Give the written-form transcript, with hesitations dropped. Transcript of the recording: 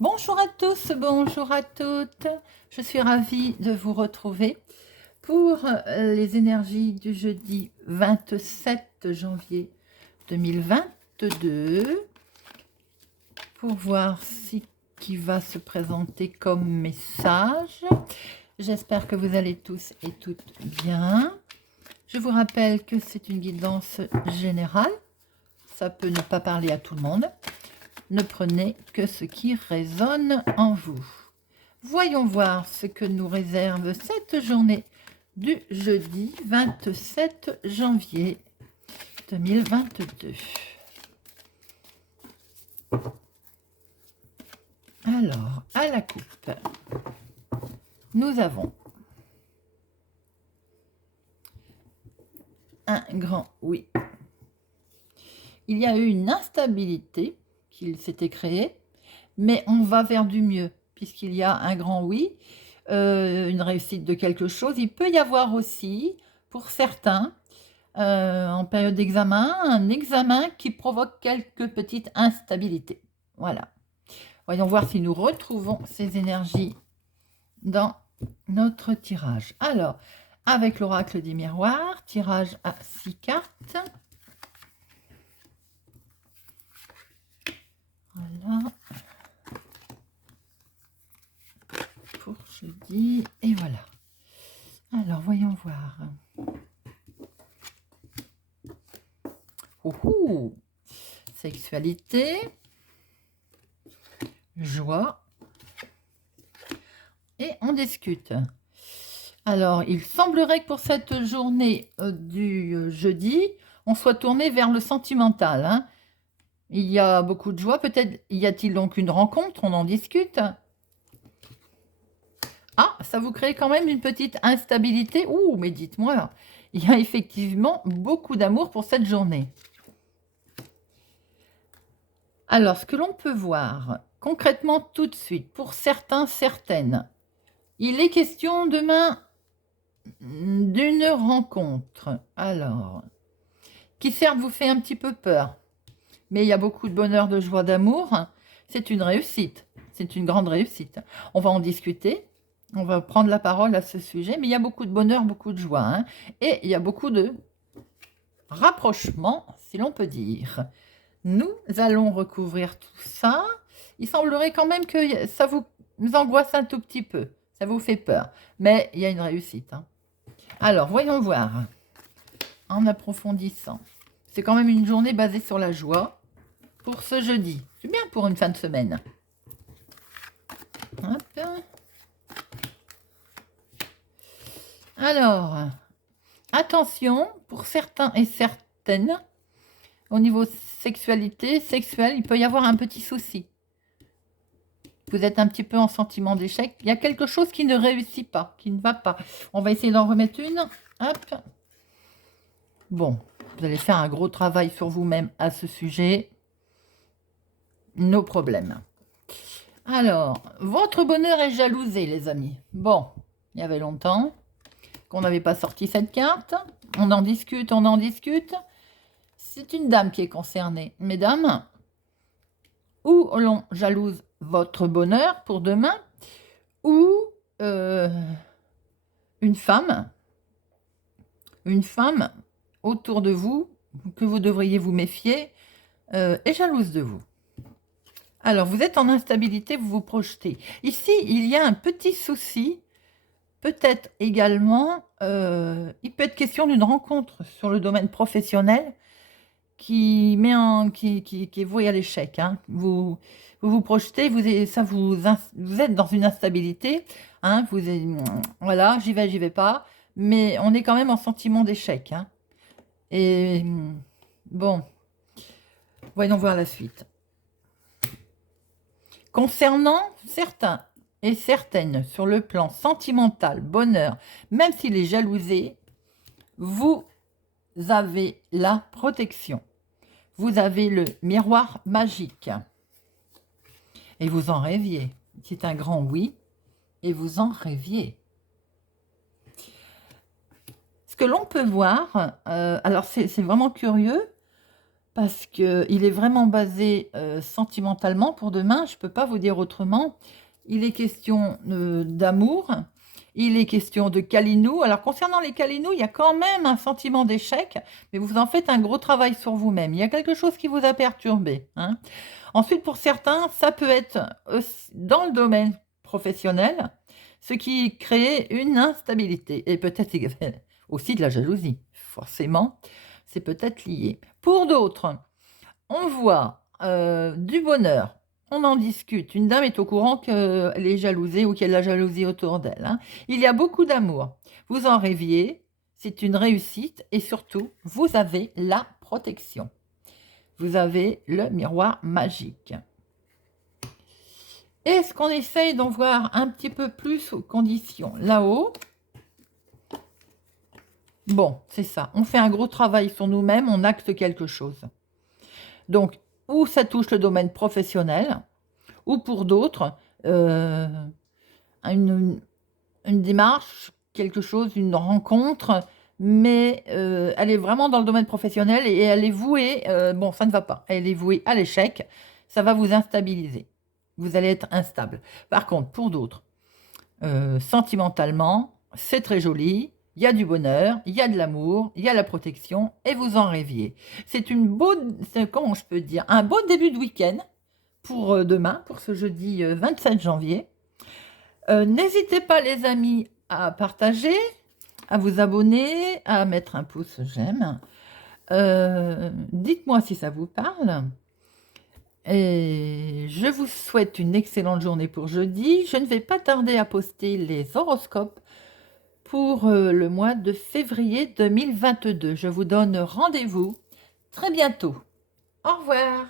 Bonjour à tous, bonjour à toutes. Je suis ravie de vous retrouver pour les énergies du jeudi 27 janvier 2022 pour voir ce qui va se présenter comme message. J'espère que vous allez tous et toutes bien. Je vous rappelle que c'est une guidance générale. Ça peut ne pas parler à tout le monde. Ne prenez que ce qui résonne en vous. Voyons voir ce que nous réserve cette journée du jeudi 27 janvier 2022. Alors, à la coupe, nous avons un grand oui. Il y a eu une instabilité qu'il s'était créée, mais on va vers du mieux, puisqu'il y a un grand oui, une réussite de quelque chose. Il peut y avoir aussi, pour certains, en période d'examen, un examen qui provoque quelques petites instabilités. Voilà. Voyons voir si nous retrouvons ces énergies dans notre tirage. Alors, avec l'oracle des miroirs, tirage à 6 cartes. Voilà. Pour jeudi, et voilà. Alors, voyons voir. Sexualité, joie, et on discute. Alors, il semblerait que pour cette journée du jeudi, on soit tourné vers le sentimental. Hein. Il y a beaucoup de joie. Peut-être y a-t-il donc une rencontre, on en discute. Ah, ça vous crée quand même une petite instabilité. Ouh, mais dites-moi, il y a effectivement beaucoup d'amour pour cette journée. Alors, ce que l'on peut voir concrètement tout de suite, pour certains, certaines, il est question demain d'une rencontre. Alors, qui certes vous fait un petit peu peur, mais il y a beaucoup de bonheur, de joie, d'amour. C'est une réussite, c'est une grande réussite. On va en discuter, on va prendre la parole à ce sujet, mais il y a beaucoup de bonheur, beaucoup de joie, hein, et il y a beaucoup de rapprochement, si l'on peut dire. Nous allons recouvrir tout ça. Il semblerait quand même que ça vous angoisse un tout petit peu, ça vous fait peur, mais il y a une réussite. Hein. Alors, voyons voir, en approfondissant. C'est quand même une journée basée sur la joie pour ce jeudi. C'est bien pour une fin de semaine. Hop. Alors, attention, pour certains et certaines, au niveau sexualité, sexuelle, il peut y avoir un petit souci. Vous êtes un petit peu en sentiment d'échec. Il y a quelque chose qui ne réussit pas, qui ne va pas. On va essayer d'en remettre une. Hop. Bon, vous allez faire un gros travail sur vous-même à ce sujet. Nos problèmes. Alors, votre bonheur est jalousé, les amis. Bon, il y avait longtemps qu'on n'avait pas sorti cette carte. On en discute, on en discute. C'est une dame qui est concernée. Mesdames, ou l'on jalouse votre bonheur pour demain, ou une femme autour de vous, que vous devriez vous méfier, est jalouse de vous. Alors, vous êtes en instabilité, vous vous projetez. Ici, il y a un petit souci, peut-être également, il peut être question d'une rencontre sur le domaine professionnel qui est voué à l'échec. Hein. Vous projetez, vous êtes dans une instabilité. Hein, voilà, j'y vais pas. Mais on est quand même en sentiment d'échec. Hein. Et bon, voyons voir la suite. Concernant certains et certaines sur le plan sentimental, bonheur, même s'il est jalousé, vous avez la protection. Vous avez le miroir magique. Et vous en rêviez. C'est un grand oui. Et vous en rêviez. Ce que l'on peut voir, alors c'est vraiment curieux, parce qu'il est vraiment basé sentimentalement pour demain. Je ne peux pas vous dire autrement. Il est question d'amour. Il est question de câlinou. Alors, concernant les câlinous, il y a quand même un sentiment d'échec, mais vous en faites un gros travail sur vous-même. Il y a quelque chose qui vous a perturbé, hein. Ensuite, pour certains, ça peut être dans le domaine professionnel, ce qui crée une instabilité et peut-être aussi de la jalousie. Forcément, c'est peut-être lié. Pour d'autres, on voit du bonheur. On en discute. Une dame est au courant qu'elle est jalousée ou qu'il y a de la jalousie autour d'elle, hein. Il y a beaucoup d'amour. Vous en rêviez, c'est une réussite et surtout, vous avez la protection. Vous avez le miroir magique. Est-ce qu'on essaye d'en voir un petit peu plus aux conditions? Là-haut. Bon, c'est ça. On fait un gros travail sur nous-mêmes, on acte quelque chose. Donc, ou ça touche le domaine professionnel, ou pour d'autres, une démarche, quelque chose, une rencontre, mais elle est vraiment dans le domaine professionnel et elle est vouée, bon, ça ne va pas, elle est vouée à l'échec, ça va vous instabiliser. Vous allez être instable. Par contre, pour d'autres, sentimentalement, c'est très joli, il y a du bonheur, il y a de l'amour, il y a la protection, et vous en rêviez. C'est comment je peux dire, un beau début de week-end pour demain, pour ce jeudi 27 janvier. N'hésitez pas, les amis, à partager, à vous abonner, à mettre un pouce j'aime. Dites-moi si ça vous parle. Et je vous souhaite une excellente journée pour jeudi. Je ne vais pas tarder à poster les horoscopes pour le mois de février 2022. Je vous donne rendez-vous très bientôt. Au revoir.